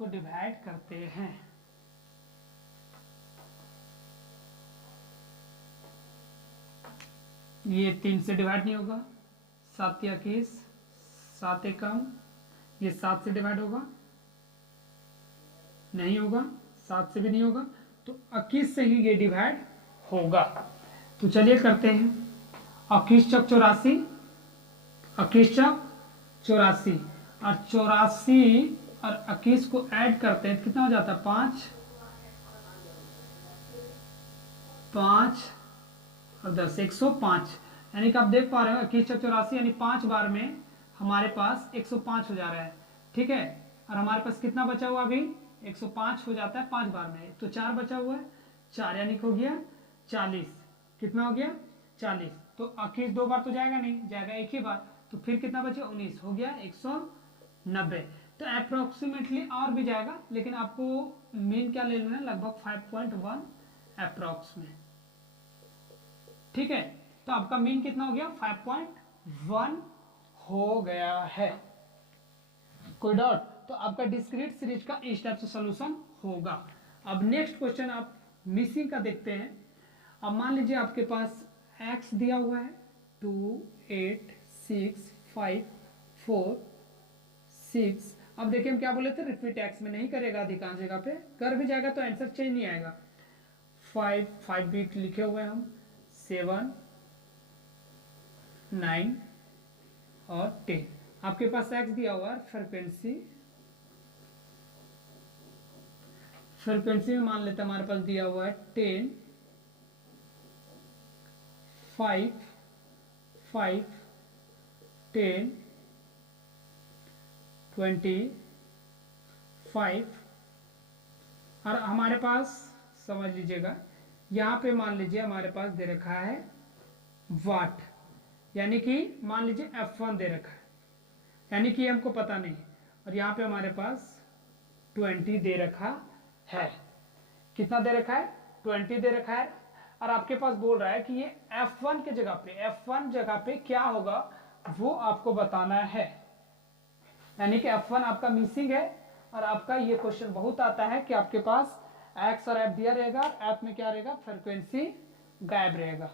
को डिवाइड करते हैं। ये 3 से डिवाइड नहीं होगा, 7 या 21, 7 एकम, ये 7 से डिवाइड होगा नहीं होगा, 7 से भी नहीं होगा, तो 21 से ही ये डिवाइड होगा। तो चलिए करते हैं। 21 चौक 84, 21 चौक 84, और 84 और 21 को ऐड करते हैं तो कितना हो जाता है 5 और 10 105। यानी कि आप देख पा रहे हो 21 चौक 84 यानी 5 बार में हमारे पास 105 हो जा रहा है। ठीक है, और हमारे पास कितना बचा हुआ अभी 105 हो जाता है 5 बार में, तो 4 बचा हुआ है, 4 यानी कि हो गया 40। कितना हो गया 40। तो 21 2 बार तो जाएगा नहीं, जाएगा एक ही बार, तो फिर कितना बचे 19, हो गया 190। तो अप्रोक्सीमेटली और भी जाएगा, लेकिन आपको मीन क्या ले लेना है लगभग 5.1 अप्रोक्स में। ठीक है, तो आपका मीन कितना हो गया 5.1 हो गया है। कोई डाउट? तो आपका डिस्क्रीट सीरीज का इस टाइप से सॉल्यूशन होगा। अब नेक्स्ट क्वेश्चन आप मिसिंग का देखते हैं। अब मान लीजिए आपके पास x दिया हुआ है 2 8 6 5 4 6। अब देखिए हम क्या बोले थे, रिपीट x में नहीं करेगा, अधिकांश जगह पे कर भी जाएगा तो आंसर चेंज नहीं आएगा। 5 भी लिखे हुए हैं हम, 7 9 और 10। आपके पास x दिया हुआ है, फ्रीक्वेंसी में मान लेते हैं हमारे पास दिया हुआ है 10 5 5 10 25। और हमारे पास समझ लीजिएगा यहाँ पे मान लीजिए हमारे पास दे रखा है वाट, यानी कि मान लीजिए F1 दे रखा है, यानी कि हमको पता नहीं, और यहाँ पे हमारे पास 20 दे रखा है। कितना दे रखा है 20 दे रखा है, और आपके पास बोल रहा है कि ये F1 के जगह पे, F1 जगह पे क्या होगा वो आपको बताना है। यानी कि F1 आपका मिसिंग है, और आपका ये क्वेश्चन बहुत आता है कि आपके पास X और F दिया रहेगा, F में क्या रहेगा फ्रीक्वेंसी गायब रहेगा।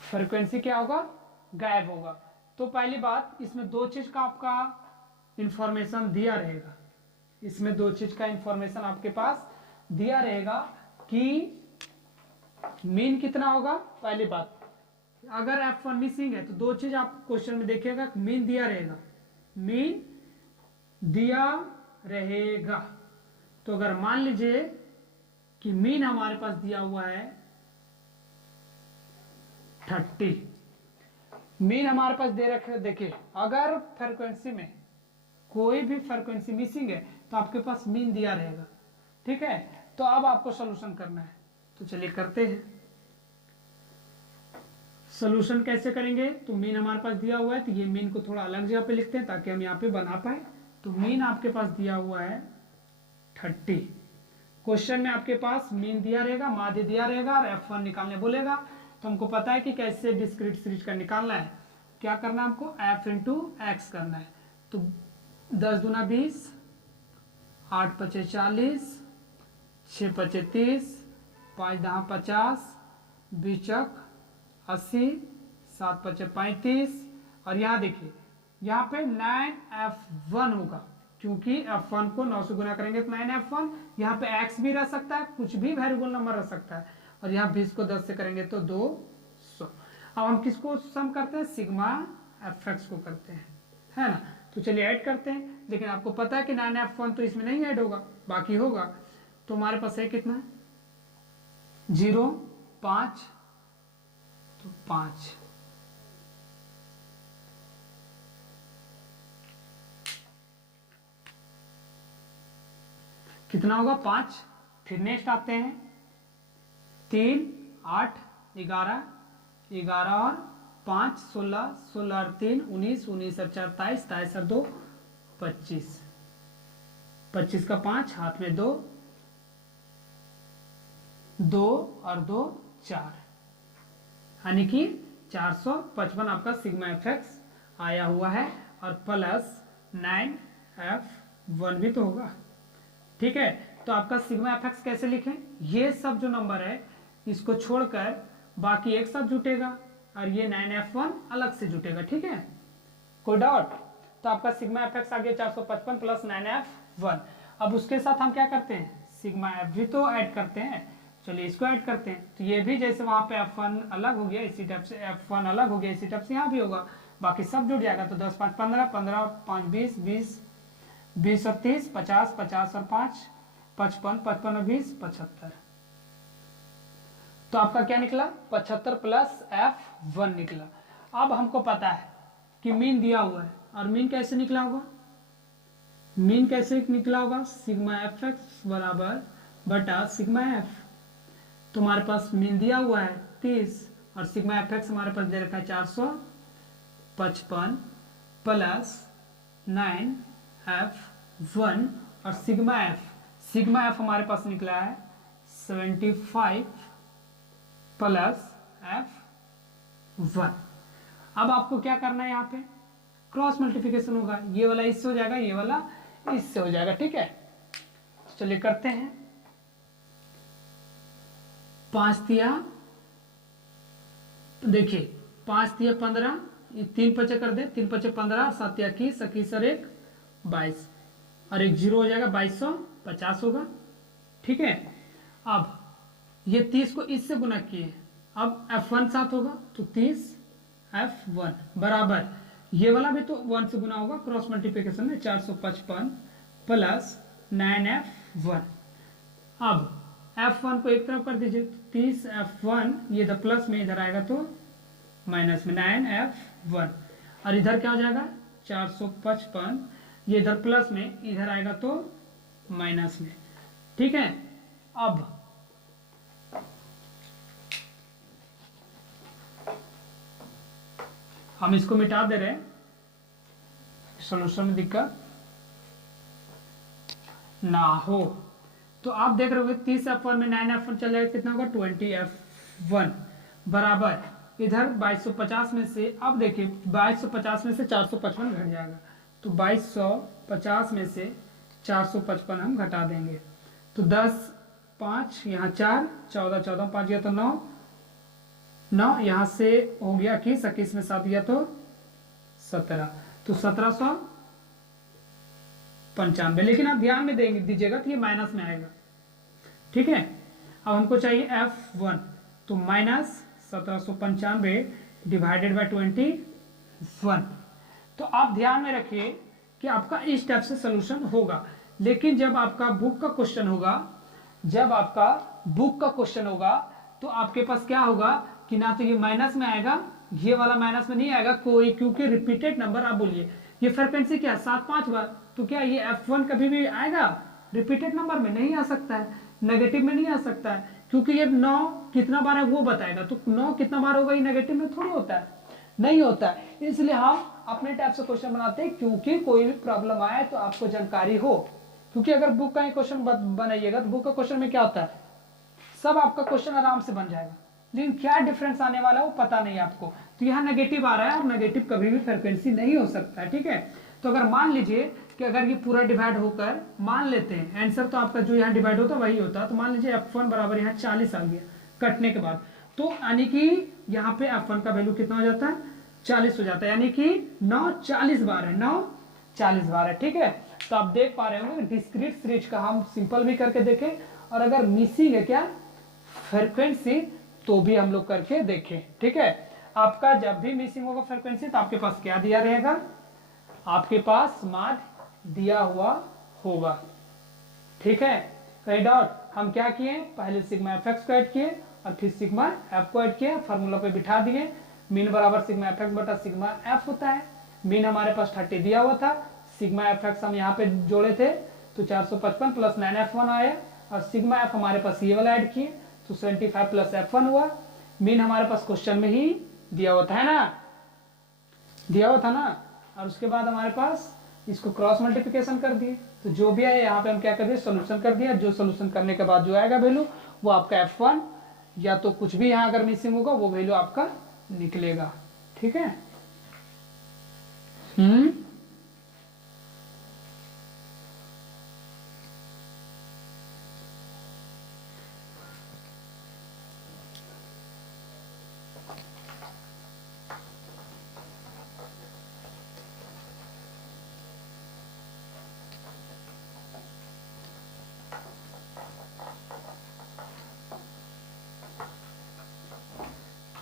फ्रीक्वेंसी क्या होगा गायब होगा। तो पहली बात, इसमें 2 चीज का आपका इंफॉर्मेशन दिया रहेगा, इसमें 2 चीज का इंफॉर्मेशन आपके पास दिया रहेगा कि मीन कितना होगा। पहली बात, अगर F1 मिसिंग है तो 2 चीज आप क्वेश्चन में देखिएगा, मीन दिया रहेगा, मीन दिया रहेगा। तो अगर मान लीजिए कि मीन हमारे पास दिया हुआ है 30, मीन हमारे पास दे रखे, देखिए अगर फ्रीक्वेंसी में कोई भी फ्रीक्वेंसी मिसिंग है तो आपके पास मीन दिया रहेगा। ठीक है, तो अब आपको सॉल्यूशन करना है, तो चलिए करते हैं। सॉल्यूशन कैसे करेंगे, तो मीन हमारे पास दिया हुआ है, तो ये मीन को थोड़ा अलग जगह पे लिखते हैं ताकि हम यहाँ पे बना पाए। तो मीन आपके पास दिया हुआ है 30। क्वेश्चन में आपके पास मीन दिया रहेगा, माध्य दिया रहेगा, और F1 निकालने बोलेगा। तो हमको पता है कि कैसे डिस्क्रीट सीरीज का निकालना है। क्या करना है हमको, F इंटू एक्स करना है। तो 10 दूना 20, 8 पचे 40, 6 पचे 30, 5 दहा 50, 20 चक 80, 7 पचे 35, और यहाँ देखिए यहाँ पे 9F1 होगा, क्योंकि F1 को 9 से गुना करेंगे तो 9F1। यहाँ पे x भी रह सकता है, कुछ भी वेरिएबल नंबर रह सकता है, और यहाँ 20 को 10 से करेंगे तो 200। अब हम किसको सम करते हैं, सिग्मा fx को करते हैं, है ना। तो चलिए ऐड करते हैं, लेकिन आपको पता है कि 9F1 तो इसमें नहीं ऐड होगा, बाकी होगा। तो हमारे पास है कितना 0 5, तो 5। कितना होगा 5। फिर नेक्स्ट आते हैं 3 8 11, 11 और 5 16, 16 और 3 19, 19 और 4 23, 23 और 2 25, 25 का 5 हाथ में 2, 2 और 2 4, यानी कि 455 आपका सिग्मा एफ एक्स आया हुआ है, और प्लस 9f1 भी तो होगा। ठीक है, तो आपका सिग्मा एफ एक्स कैसे लिखें, ये सब जो नंबर है इसको छोड़कर बाकी एक साथ जुटेगा और ये 9f1 अलग से जुटेगा। ठीक है, कोई डाउट? तो आपका सिग्मा एफ एक्स आ गया 455 प्लस 9f1। अब उसके साथ हम क्या करते हैं, सिग्मा एफ भी तो ऐड करते हैं। चलिए इसको ऐड करते हैं, तो ये भी जैसे वहां पे f1 अलग हो गया इसी टाइप से f1 अलग हो गया इसी टाइप से यहाँ भी होगा, बाकी सब जुट जाएगा। तो 10 5 15, 15 5 20, 20 20 और 30, 50 50 और 5 55, 55 और 20 75। तो आपका क्या निकला, 75 प्लस f1 निकला। अब हमको पता है कि मीन दिया हुआ है, और मीन कैसे निकला होगा, मीन कैसे निकला होगा, सिग्मा एफ एक्स बराबर बटा सिग्मा एफ। तो हमारे पास मीन दिया हुआ है 30 और सिग्मा एफ एक्स हमारे पास दे रखा है 455 प्लस 9f1 और सिग्मा एफ हमारे पास निकला है 75 प्लस f1। अब आपको क्या करना है, यहाँ पे क्रॉस मल्टीप्लिकेशन होगा, ये वाला इससे हो जाएगा, ये वाला इससे हो जाएगा। ठीक है, चलिए करते हैं। 5 तिया, देखिए 5 तिया 15, 3 5 कर दे, 3 5 15, 7 तिया 21, 21 और 1 22 और एक 0 हो जाएगा, 2250 होगा। ठीक है, अब ये 30 को इससे गुना किए, अब f1 साथ होगा तो 30 f1 बराबर ये वाला भी तो 1 से गुना होगा क्रॉस मल्टीप्लिकेशन में, 455 प्लस 9f1। अब f1 को एक तरफ कर दीजिए, तो 30 f1 ये इधर प्लस में, इधर आएगा तो माइनस में 9f1, और इधर क्या हो जाएगा 455, ये इधर प्लस में, इधर आएगा तो माइनस में। ठीक है, अब हम इसको मिटा दे रहे हैं, सॉल्यूशन में दिक्कत ना हो। तो आप देख रहे होगे 30 f1 में 9f1 चल जाएगा, कितना होगा 20f1 बराबर इधर 2250 में से, अब देखिए 2250 में से 455 घट जाएगा, तो 2250 में से 455 हम घटा देंगे, तो 10 5 यहाँ 4 14 14 5 गया तो 9 यहाँ से हो गया 21, 21 में 7 गया तो 17, तो 1795। लेकिन आप ध्यान में देंगे दीजिएगा तो ये माइनस में आएगा। ठीक है, अब हमको चाहिए f1, तो माइनस 1795 डिवाइडेड बाय 21। तो आप ध्यान में रखिए कि आपका इस टाइप से सोल्यूशन होगा, लेकिन जब आपका बुक का क्वेश्चन होगा, तो आपके पास क्या होगा कि ना तो ये माइनस में आएगा, ये वाला माइनस में नहीं आएगा कोई, क्योंकि रिपीटेड नंबर आप बोलिए ये फ्रीक्वेंसी क्या 7-5 बार, तो क्या ये f1 कभी भी आएगा रिपीटेड नंबर में? नहीं आ सकता है, नेगेटिव में नहीं आ सकता है, क्योंकि ये 9 कितना बार है वो बताएगा, तो 9 कितना बार होगा ये नेगेटिव में थोड़ी होता है, नहीं होता है। इसलिए हम अपने टाइप से क्वेश्चन बनाते हैं, क्योंकि कोई भी प्रॉब्लम आए तो आपको जानकारी हो। क्योंकि अगर बुक का क्वेश्चन बनाइएगा तो बुक का क्वेश्चन में क्या होता है, सब आपका क्वेश्चन आराम से बन जाएगा, लेकिन क्या डिफरेंस आने वाला है वो पता नहीं आपको। तो यहाँ नेगेटिव आ रहा है, और नेगेटिव कभी भी फ्रीक्वेंसी नहीं हो सकता है। ठीक है, तो अगर मान लीजिए कि अगर ये पूरा डिवाइड होकर, मान लेते हैं आंसर तो आपका जो यहाँ डिवाइड होता वही होता, तो मान लीजिए f1 बराबर यहाँ 40 आ गया कटने के बाद, तो यानी कि यहाँ पे f1 का वैल्यू कितना हो जाता है 40 हो जाता है, यानी कि 9 40 बार है, 9 40 बार है। ठीक है, तो आप देख पा रहे होंगे डिस्क्रीट सीरीज का हम सिंपल भी करके देखें, और अगर मिसिंग है क्या फ्रीक्वेंसी तो भी हम लोग करके देखें। ठीक है, आपका जब भी मिसिंग होगा फ्रीक्वेंसी तो आपके पास क्या दिया रहेगा, आपके पास मान दिया हुआ होगा। ठीक है, कई डाउट? हम क्या किए, पहले सिग्मा एफ एक्स को ऐड किए और फिर सिग्मा एफ को ऐड किए, फार्मूला पे बिठा दिए, मीन बराबर सिग्मा एफ एक्स बटा सिग्मा एफ होता है। मीन हमारे पास 30 दिया हुआ था, सिग्मा एफ एक्स हम यहाँ पे जोड़े थे तो 455 प्लस 9f1 आया, और सिग्मा एफ हमारे पास ये वाला ऐड किए तो 75 प्लस f1 हुआ। मीन हमारे पास क्वेश्चन में ही दिया हुआ था, है ना, दिया हुआ था ना, और उसके बाद हमारे पास इसको क्रॉस मल्टीप्लिकेशन कर दिए, तो जो भी है यहाँ पे हम क्या कर दिए सोल्यूशन कर दिया, जो सोल्यूशन करने के बाद जो आएगा वैल्यू वो आपका f1 या तो कुछ भी यहाँ अगर मिसिंग होगा वो वैल्यू आपका निकलेगा। ठीक है।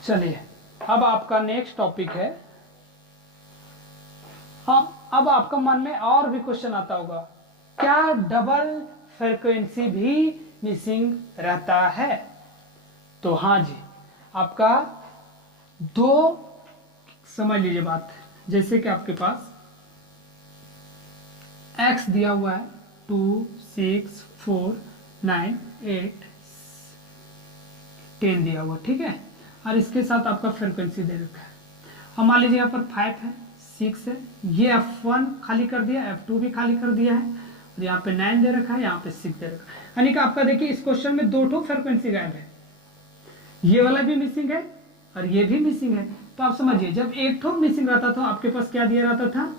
चलिए अब आपका नेक्स्ट टॉपिक है। अब आपका मन में और भी क्वेश्चन आता होगा, क्या डबल फ्रीक्वेंसी भी मिसिंग रहता है? तो हाँ जी, आपका दो, समझ लीजिए बात, जैसे कि आपके पास x दिया हुआ है 2 6 4 9 8 10 दिया हुआ, ठीक है, और इसके साथ आपका फ्रीक्वेंसी दे रखा है। अब मान लीजिए यहाँ पर 5 है 6 है, ये F1 खाली कर दिया, F2 भी खाली कर दिया है, और यहाँ पे 9 दे रखा है, यहाँ पे 6 दे रखा है। यानी कि आपका देखिए इस क्वेश्चन में 2 फ्रीक्वेंसी गायब है, ये वाला भी मिसिंग है और ये भी मिसिंग है। तो आप समझिए जब एक ठो मिसिंग रहता था आपके पास क्या दिया रहता था,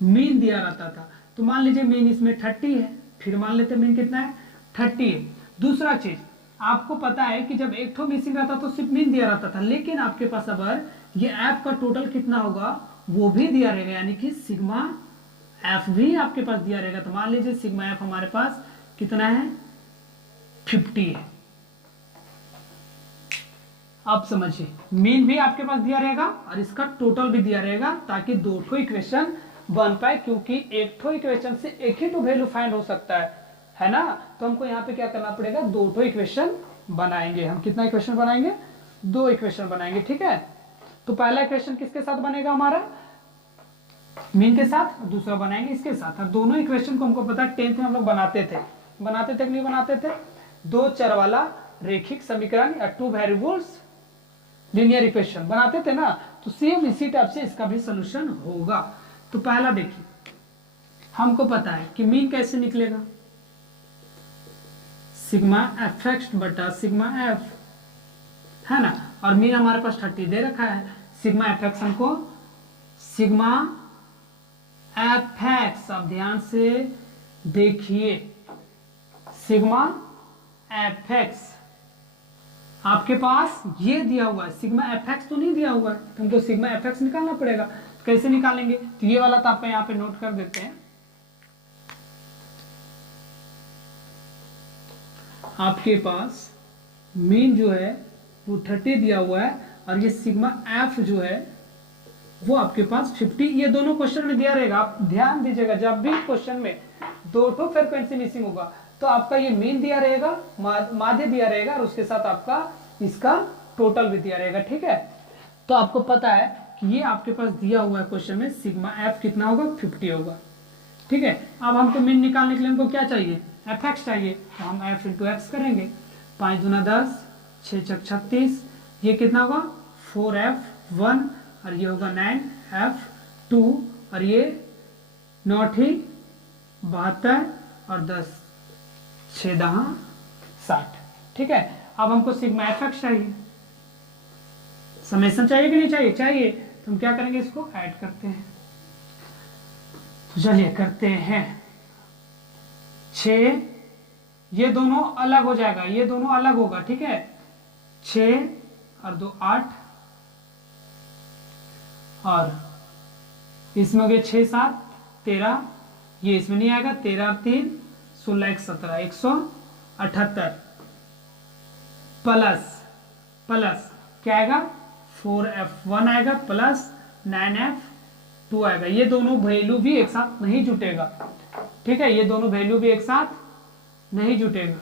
मीन दिया रहता था। तो मान लीजिए मीन इसमें 30 है, फिर मान लेते मीन कितना है 30 है। दूसरा चीज आपको पता है कि जब एक ठो मिसिंग रहता तो सिर्फ मीन दिया रहता था, लेकिन आपके पास अगर ये एफ का टोटल कितना होगा वो भी दिया रहेगा, यानी कि सिग्मा एफ भी आपके पास दिया रहेगा। तो मान लीजिए सिग्मा एफ हमारे पास कितना है 50 है। आप समझिए मीन भी आपके पास दिया रहेगा और इसका टोटल भी दिया रहेगा, ताकि 2 इक्वेशन बन पाए, क्योंकि एक ठो इक्वेशन से एक ही तो वैल्यू फाइंड हो सकता है ना। तो हमको यहाँ पे क्या करना पड़ेगा, 2 इक्वेशन बनाएंगे। हम कितना इक्वेशन बनाएंगे, 2 इक्वेशन बनाएंगे, ठीक है। तो पहला इक्वेशन किसके साथ बनेगा हमारा, मीन के साथ, और दूसरा बनाएंगे इसके साथ। और दोनों इक्वेशन को हमको पता है 10th में हम लोग बनाते थे कि नहीं बनाते थे, 2 चर वाला रेखिक समीकरण या 2 वेरिएबल्स लीनियर इक्वेशन बनाते थे ना। तो सेम इसी टाइप से इसका भी सोल्यूशन होगा। तो पहला देखिए, हमको पता है कि मीन कैसे निकलेगा, सिग्मा एफ एक्स बटा सिग्मा एफ, है ना, और मीन हमारे पास 30 दे रखा है। सिग्मा एफ एक्स हमको सिग्मा एफ एक्स, अब ध्यान से देखिए, सिग्मा एफ एक्स आपके पास ये दिया हुआ है, सिग्मा एफ एक्स तो नहीं दिया हुआ है, तो हमको सिग्मा एफ एक्स निकालना पड़ेगा। तो कैसे निकालेंगे, तो ये वाला तो आपका यहाँ पे नोट कर देते हैं। आपके पास मीन जो है वो 30 दिया हुआ है, और ये सिग्मा एफ जो है वो आपके पास 50, ये दोनों क्वेश्चन में दिया रहेगा। आप ध्यान दीजिएगा, जब भी क्वेश्चन में 2 फ्रीक्वेंसी मिसिंग होगा तो आपका ये मीन दिया रहेगा, माध्य दिया रहेगा, और उसके साथ आपका इसका टोटल भी दिया रहेगा, ठीक है। तो आपको पता है कि ये आपके पास दिया हुआ है क्वेश्चन में, सिग्मा एफ कितना होगा 50 होगा, ठीक है। अब हमको मीन निकालने के लिए हमको क्या चाहिए, एफ एक्स चाहिए, तो हम एफ इंटू एक्स करेंगे। 5 दूना 10, 6 छक 36, ये कितना होगा 4f1, और ये होगा 9f2, और ये 9 ठीक 72, और 10 6 दहा 60, ठीक है। अब हमको सिग्मा एफ एक्स चाहिए, समेशन चाहिए कि नहीं चाहिए, चाहिए। तो हम क्या करेंगे, इसको ऐड करते हैं। तो चलिए करते हैं, 6, ये दोनों अलग हो जाएगा, ये दोनों अलग होगा, ठीक है। 6 और 2 8, और इसमें हो गया 6 7 13, ये इसमें नहीं आएगा, 13 और 3 16 1 17 178, प्लस क्या आएगा 4f1 आएगा प्लस 9f2 आएगा। ये दोनों वैल्यू भी एक साथ नहीं जुटेगा, ठीक है, ये दोनों वैल्यू भी एक साथ नहीं जुटेगा।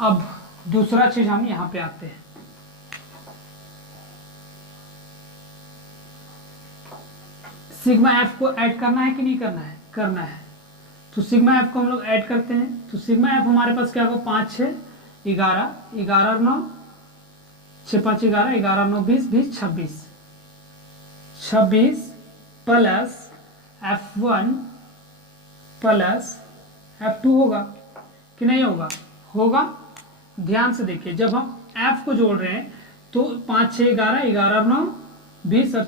अब दूसरा चीज हम यहां पे आते हैं, सिग्मा एफ को ऐड करना है कि नहीं करना है, करना है। तो सिग्मा एफ को हम लोग ऐड करते हैं। तो सिग्मा एफ हमारे पास क्या होगा 5 6 11 11 और 9 6 5 11 11 9 20 20 26, 26 प्लस F1 प्लस F2 होगा कि नहीं होगा? होगा। ध्यान से देखिए, जब हम F को जोड़ रहे हैं तो 5 6 11 11 9 20 और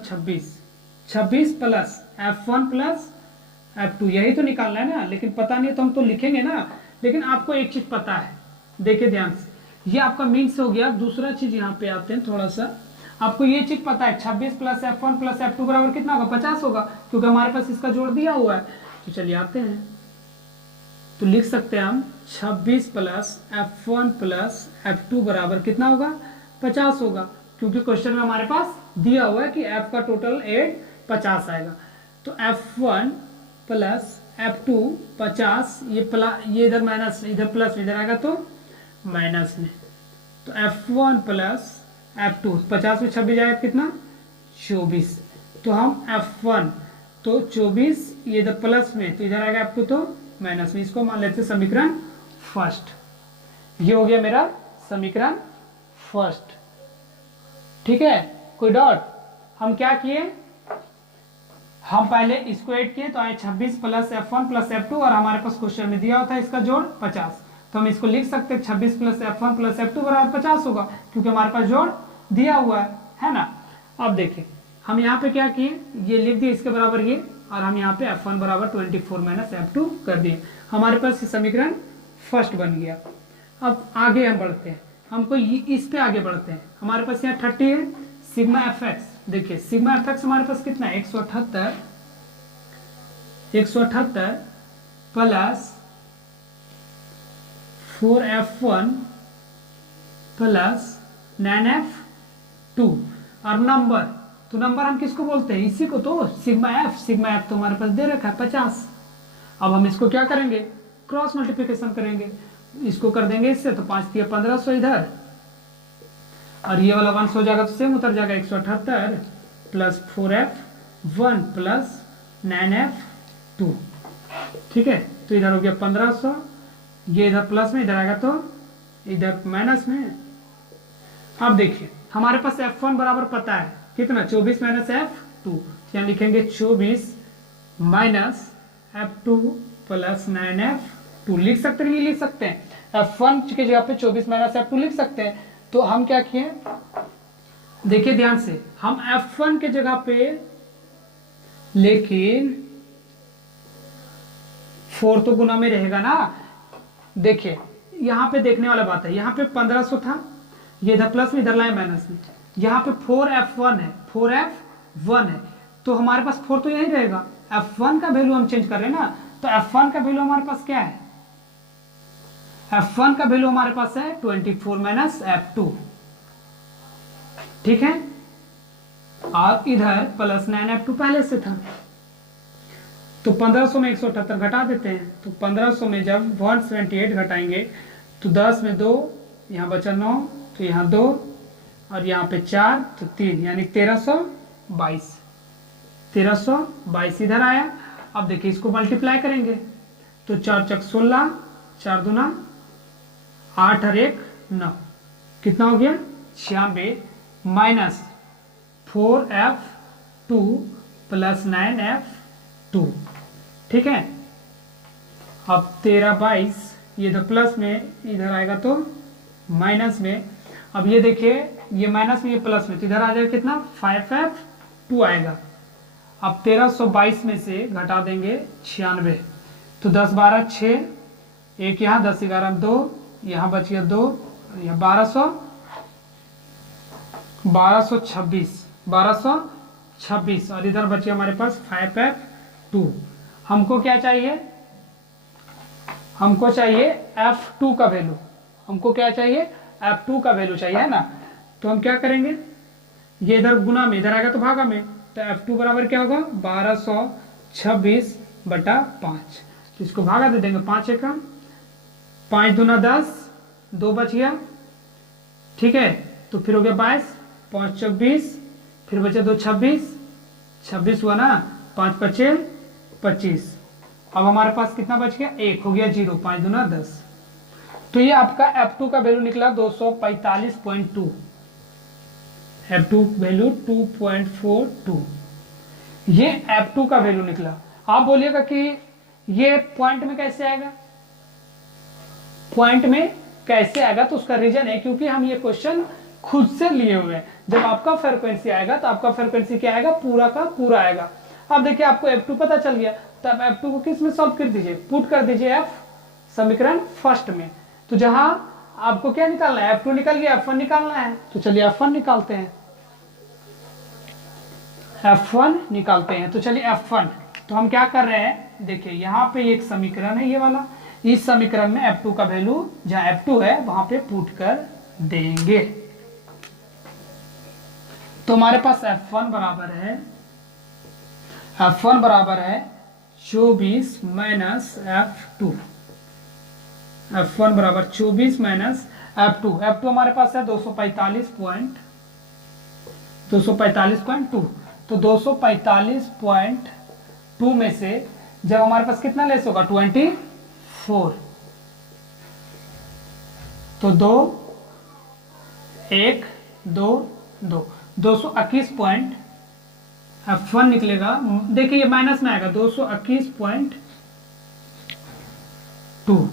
26 प्लस F1 प्लस F2, यही तो निकालना है ना। लेकिन पता नहीं तो हम तो लिखेंगे ना। लेकिन आपको एक चीज पता है, देखिए ध्यान से, ये आपका मीन्स हो गया। दूसरा चीज यहाँ पे आते हैं थोड़ा सा, आपको ये चीज पता है 26 प्लस F1 प्लस F2 बराबर कितना होगा? 50 होगा, क्योंकि हमारे पास इसका जोड़ दिया हुआ है। तो चलिए आते हैं, तो लिख सकते हैं हम 26 प्लस F1 प्लस F2 बराबर कितना होगा? 50 होगा, क्योंकि क्वेश्चन में हमारे पास दिया हुआ है कि F का टोटल 50 आएगा। तो F1 प्लस F2 50, ये इधर माइनस, इधर प्लस, इधर आएगा तो माइनस में। तो F1 प्लस F2, 50 में 26 जाएगा कितना? 24। तो हम F1 तो 24, ये इधर प्लस में तो इधर आएगा F2 तो माइनस में। इसको मान लेते हैं समीकरण फर्स्ट। ये हो गया मेरा समीकरण फर्स्ट। ठीक है, कोई डाउट? हम क्या किए, हम पहले इसको ऐड किए तो आए 26 प्लस F1 प्लस F2, और हमारे पास क्वेश्चन में दिया होता है इसका जोड़ 50। तो हम इसको लिख सकते हैं 26 प्लस F1 प्लस F2 बराबर 50 होगा, क्योंकि हमारे पास जोड़ दिया हुआ है ना। अब देखिए हम यहाँ पे क्या किए, ये लिख दिए इसके बराबर ये, और हम यहाँ पे F1 बराबर 24 माइनस F2 कर दिए। हमारे पास ये समीकरण फर्स्ट बन गया। अब आगे हम बढ़ते हैं, हमको इस पे आगे बढ़ते हैं। हमारे पास यहाँ 30 है, सिग्मा FX, देखिए सिग्मा FX हमारे पास कितना है? 178 प्लस 4F1 प्लस 9F2, और नंबर, तो नंबर हम किसको बोलते हैं? इसी को तो, सिग्मा F तो हमारे पास दे रखा है 50। अब हम इसको क्या करेंगे? क्रॉस मल्टीप्लिकेशन करेंगे। इसको कर देंगे इससे, तो 5 दिया 1500 इधर, और ये वाला 1 हो जाएगा तो सेम उतर जाएगा। 178 प्लस 4F1 प्लस 9F2। ठीक है, तो इधर हो गया 1500, ये इधर प्लस में, इधर आएगा तो इधर माइनस में। अब देखिए हमारे पास F1 बराबर पता है कितना? 24 माइनस F2, यहाँ लिखेंगे 24 माइनस F2 प्लस 9F2। लिख सकते हैं, नहीं लिख सकते हैं? F1 की जगह पे 24 माइनस F2 लिख सकते हैं। तो हम क्या किए, देखिए ध्यान से, हम F1 के जगह पे, लेकिन 4 तो गुना में रहेगा ना। देखिए यहाँ पे देखने वाला बात है, यहाँ पे 1500 था, ये इधर प्लस में, इधर लाए माइनस में। यहाँ पे 4F1 है, 4F1 है, तो हमारे पास 4 तो यही रहेगा। F1 का वैल्यू हम चेंज कर रहे हैं ना, तो F1 का वैल्यू हमारे पास क्या है? F1 का वैल्यू हमारे पास है 24 माइनस F2। ठीक है, और इधर प्लस 9F2 पहले से था। तो 1500 में 178 घटा देते हैं, तो 1500 में जब 178 घटाएंगे तो 10 में 2, यहाँ बचा 9, तो यहाँ 2, और यहाँ पे 4 तो 3, यानी 1322। 1322 इधर आया। अब देखिए इसको मल्टीप्लाई करेंगे, तो 4 चक 16, 4 दूना 8 और 1 9, कितना हो गया? 96 माइनस 4F2 प्लस 9F2। ठीक है, अब 1322, ये इधर प्लस में, इधर आएगा तो माइनस में। अब ये देखिए, ये माइनस में, ये प्लस में, तो इधर आ जाएगा कितना? 5F2 आएगा। अब 1322 में से घटा देंगे 96, तो 10 12 6, एक यहाँ 10 11 2, यहाँ बच गया 2, यहाँ 1226, और इधर बचे हमारे पास 5F2। हमको क्या चाहिए? हमको चाहिए F2 का वैल्यू। हमको क्या चाहिए? F2 का वैल्यू चाहिए, है ना। तो हम क्या करेंगे, ये इधर गुना में, इधर आएगा तो भागा में, तो F2 बराबर क्या होगा? 1226/5। तो इसको भागा दे देंगे, 5 एकम 5 दूना 10, 2 बच गया। ठीक है, तो फिर हो गया 22, 5 चौक 20, फिर बचे 2 26, 26 हुआ ना, 5 5 25। अब हमारे पास कितना बच गया? 1 हो गया 0, 5 दूना 10। तो ये आपका F2 का वैल्यू निकला 245.2। F2 value 2.42। ये F2 का वैल्यू निकला। आप बोलिएगा कि ये पॉइंट में कैसे आएगा, पॉइंट में कैसे आएगा, तो उसका रीजन है क्योंकि हम ये क्वेश्चन खुद से लिए हुए हैं। जब आपका फ्रीक्वेंसी आएगा तो आपका फ्रीक्वेंसी क्या आएगा, पूरा का पूरा आएगा। अब देखिए आपको F2 पता चल गया, तो अब F2 को किस में सॉल्व कर दीजिए, पुट कर दीजिए F समीकरण फर्स्ट में। तो जहां आपको क्या निकालना है, F2 निकल गया, F1 निकालना है, तो चलिए F1 निकालते हैं, F1 निकालते हैं। तो चलिए F1, तो हम क्या कर रहे हैं, देखिए यहाँ पे एक समीकरण है ये वाला, इस समीकरण में F2 का वैल्यू जहां F2 है वहां पे पुट कर देंगे। तो हमारे पास F1 बराबर है, F1 बराबर है 24 माइनस F2, F1 बराबर 24 माइनस F2, F2 हमारे पास है 245.2, तो 245.2 में से जब हमारे पास कितना लेस होगा 24, तो 2 1 2 2 221 F1 निकलेगा। देखिए ये माइनस में आएगा 221.2।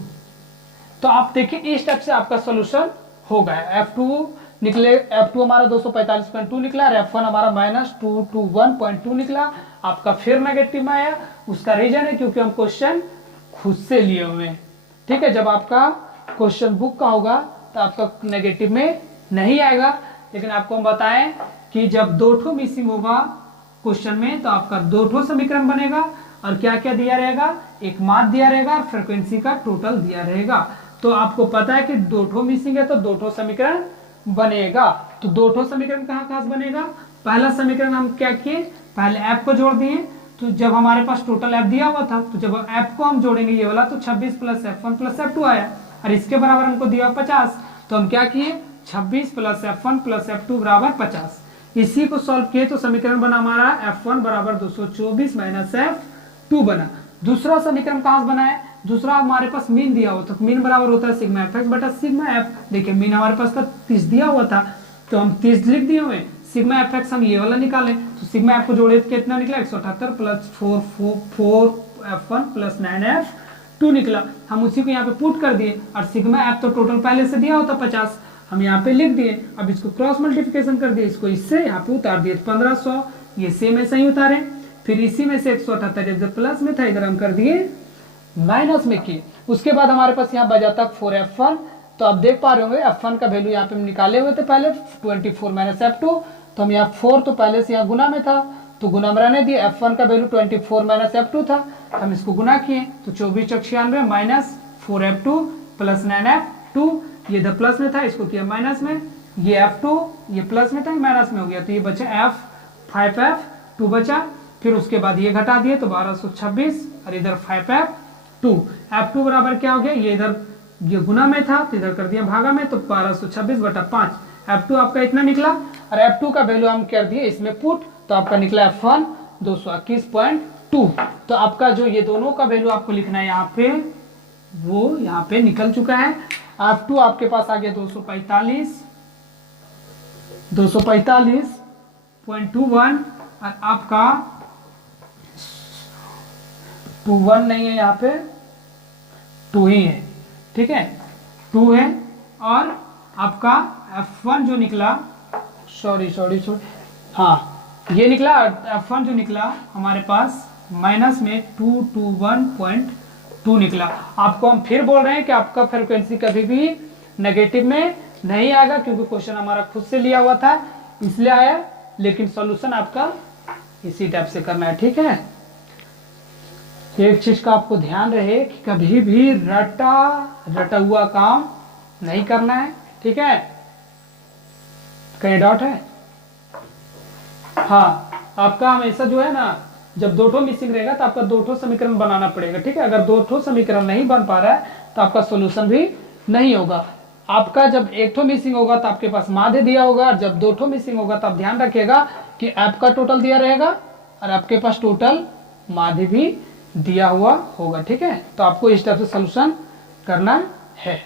तो आप देखिए इस स्टेप से आपका सोल्यूशन हो गया। F2 निकले, F2 हमारा 245.2 निकला और F1 हमारा माइनस 221.2 निकला। आपका फिर नेगेटिव में आया, उसका रीजन है क्योंकि हम क्वेश्चन खुद से लिए हुए हैं। ठीक है, जब आपका क्वेश्चन बुक का होगा तो आपका नेगेटिव में नहीं आएगा, लेकिन आपको हम बताएं कि जब दो ठो मिसिंग होगा क्वेश्चन में तो आपका दो ठो समीकरण बनेगा और क्या क्या दिया रहेगा, एक मास दिया रहेगा और फ्रीक्वेंसी का टोटल दिया रहेगा। तो आपको पता है कि दो ठो मिसिंग है तो दो ठो समीकरण बनेगा। तो दो ठो समीकरण कहाँ बनेगा, पहला समीकरण हम क्या किए, पहले f को जोड़ दिए, तो जब हमारे पास टोटल f दिया हुआ था तो जब f को हम जोड़ेंगे ये वाला तो 26 प्लस F1 प्लस F2 आया और इसके बराबर हमको दिया 50, तो हम क्या किए 26 प्लस F1 प्लस F2 बराबर 50। इसी को सॉल्व किए तो समीकरण बना हमारा F1 बराबर 224 माइनस F2 बना। दूसरा समीकरण कहाँ से बना है, दूसरा हमारे पास मीन दिया हुआ था, तो मीन बराबर होता है सिग्मा fx बटा सिग्मा f। देखिए मीन हमारे पास था 30 दिया हुआ था तो हम 30 लिख दिए हुए, सिग्मा fx हम ये वाला निकालें तो सिग्मा f को जोड़े तो कितना निकला 178 प्लस 4 F1 प्लस 9F2 निकला। हम उसी को यहाँ पे पुट कर दिए और सिग्मा f तो टोटल पहले से दिया होता 50, हम यहाँ पे लिख दिए। अब इसको क्रॉस मल्टीप्लिकेशन कर दिए, इसको इससे यहाँ पे उतार दिए 1500, ये सेम ऐसा ही उतारे, फिर इसी में से 178 इधर प्लस में था इधर हम कर दिए माइनस में किए। उसके बाद हमारे पास यहाँ बचा था 4F1, तो आप देख पा रहे होंगे F1 का वैल्यू यहाँ पे हम निकाले हुए थे पहले 24 माइनस F2, तो हम यहाँ 4 तो पहले से यहाँ गुना में था तो गुना में रहने दिए। F1 का वैल्यू 24 माइनस F2 था, हम इसको गुना किए तो 24 चौक 96 माइनस 4F2 प्लस 9F2, ये इधर प्लस में था इसको किया माइनस में, ये F2 ये प्लस में था माइनस में हो गया, तो ये बचा F5F2 बचा। फिर उसके बाद ये घटा दिए तो 1226 और इधर 5F2, F2 बराबर क्या हो गया, ये इधर ये गुना में था तो इधर कर दिया भागा में, तो 1226 बटा 5, F2 आपका इतना निकला और F2 का वैल्यू हम कर दिए इसमें पुट, तो आपका निकला F1 221.2। तो आपका जो ये दोनों का वैल्यू आपको लिखना है यहाँ पे वो यहाँ पे निकल चुका है। F2 आपके पास आ गया 245.21 और आपका 21 नहीं है, यहाँ पे 2 ही है, ठीक है 2 है। और आपका F1 जो निकला सॉरी हाँ ये निकला F1 जो निकला हमारे पास माइनस में 221.2 निकला। आपको हम फिर बोल रहे हैं कि आपका फ्रीक्वेंसी कभी भी नेगेटिव में नहीं आएगा क्योंकि क्वेश्चन हमारा खुद से लिया हुआ था इसलिए आया, लेकिन सॉल्यूशन आपका इसी टाइप से करना है। ठीक है, एक चीज का आपको ध्यान रहे कि कभी भी रटा हुआ काम नहीं करना है। ठीक है, कहीं डाउट है? हाँ, आपका हमेशा जो है ना जब दो ठो मिसिंग रहेगा तो आपका दो ठो समीकरण बनाना पड़ेगा। ठीक है, अगर दो ठो समीकरण नहीं बन पा रहा है तो आपका सोल्यूशन भी नहीं होगा। आपका जब एक ठो मिसिंग होगा तो आपके पास माध्य दिया होगा और जब दो ठो मिसिंग होगा तो आप ध्यान रखिएगा कि आपका टोटल दिया रहेगा और आपके पास टोटल माध्य भी दिया हुआ होगा। ठीक है, तो आपको इस टाइप से सोल्यूशन करना है।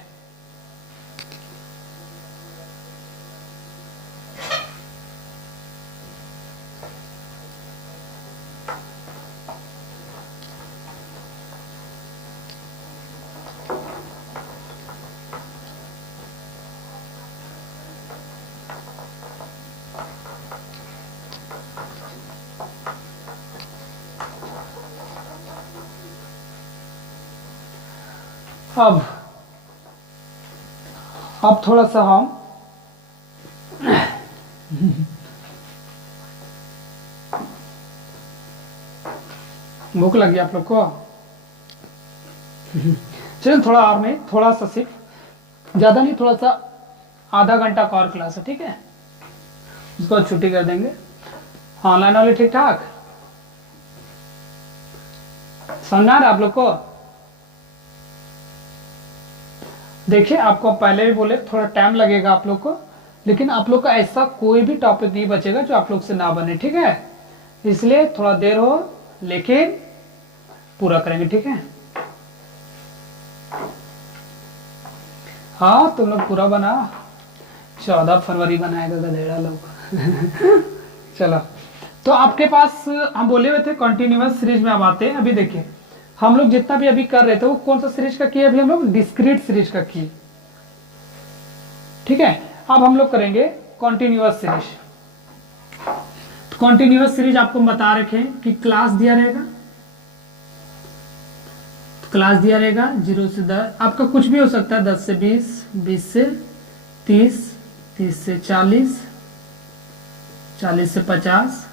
अब थोड़ा सा हम भूख लगी आप लोग को? चलिए थोड़ा और नहीं, थोड़ा सा सिर्फ, ज़्यादा नहीं, थोड़ा सा आधा घंटा का और क्लास है, ठीक है? उसको छुट्टी कर देंगे। ऑनलाइन वाले ठीक ठाक समझा रहा आप लोग को? देखिए आपको पहले भी बोले थोड़ा टाइम लगेगा आप लोग को, लेकिन आप लोग का ऐसा कोई भी टॉपिक नहीं बचेगा जो आप लोग से ना बने, ठीक है? इसलिए थोड़ा देर हो लेकिन पूरा करेंगे, ठीक है? हाँ तुम लोग पूरा बना, 14 फरवरी बनाएगा गधेड़ा लोग। चलो, तो आपके पास हम बोले हुए थे कंटिन्यूअस सीरीज में अब आते हैं। अभी देखिए हम लोग जितना भी अभी कर रहे थे वो कौन सा सीरीज का किए? अभी हम लोग डिस्क्रीट सीरीज का किए, ठीक है? अब हम लोग करेंगे कॉन्टिन्यूअस सीरीज। कॉन्टिन्यूअस सीरीज आपको बता रखे हैं कि क्लास दिया रहेगा, क्लास दिया रहेगा 0 से 10, आपका कुछ भी हो सकता है, 10 से 20, 20 से 30, 30 से 40, 40 से 50,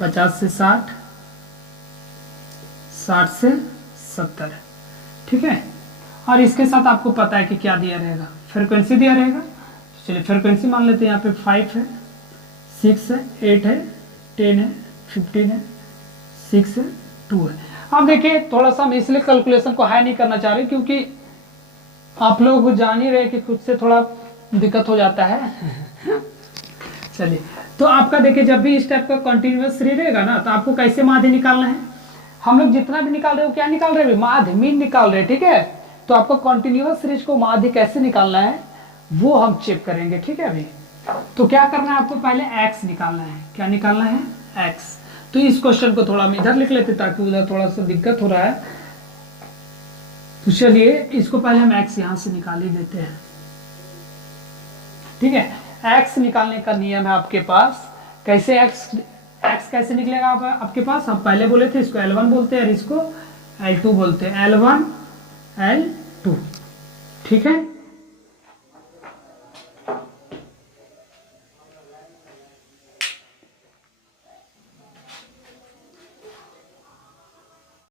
50 से 60, 60 से 70, ठीक है? और इसके साथ आपको पता है कि क्या दिया रहेगा, फ्रीक्वेंसी दिया रहेगा। तो चलिए फ्रीक्वेंसी मान लेते हैं, यहाँ पे 5 है, 6 है, 8 है, 10 है, 15 है, 6 है, 2 है। अब देखिए थोड़ा सा हम इसलिए कैलकुलेशन को हाई नहीं करना चाह रहे क्योंकि आप लोग जान ही रहे कि खुद से थोड़ा दिक्कत हो जाता है। चलिए, तो आपका देखिए जब भी इस टाइप का कंटिन्यूअस सीरीज रहेगा ना, तो आपको कैसे माध्य निकालना है? हम लोग जितना भी निकाल रहे हो, क्या निकाल रहे हैं? माध्य, मीन निकाल रहे हैं, ठीक है? तो आपको कंटिन्यूअस सीरीज को माध्य कैसे निकालना है वो हम चेक करेंगे, ठीक है? अभी तो क्या करना है आपको, पहले x निकालना है। क्या निकालना है? x। तो इस क्वेश्चन को थोड़ा हम इधर लिख लेते ताकि उधर थोड़ा सा दिक्कत हो रहा है। तो चलिए इसको पहले हम x यहां से निकाल ही देते हैं, ठीक है? x निकालने का नियम है आपके पास। कैसे x कैसे निकलेगा आपके पास? हम पहले बोले थे इसको L1 बोलते हैं और इसको L2 बोलते हैं, L1 L2, ठीक है?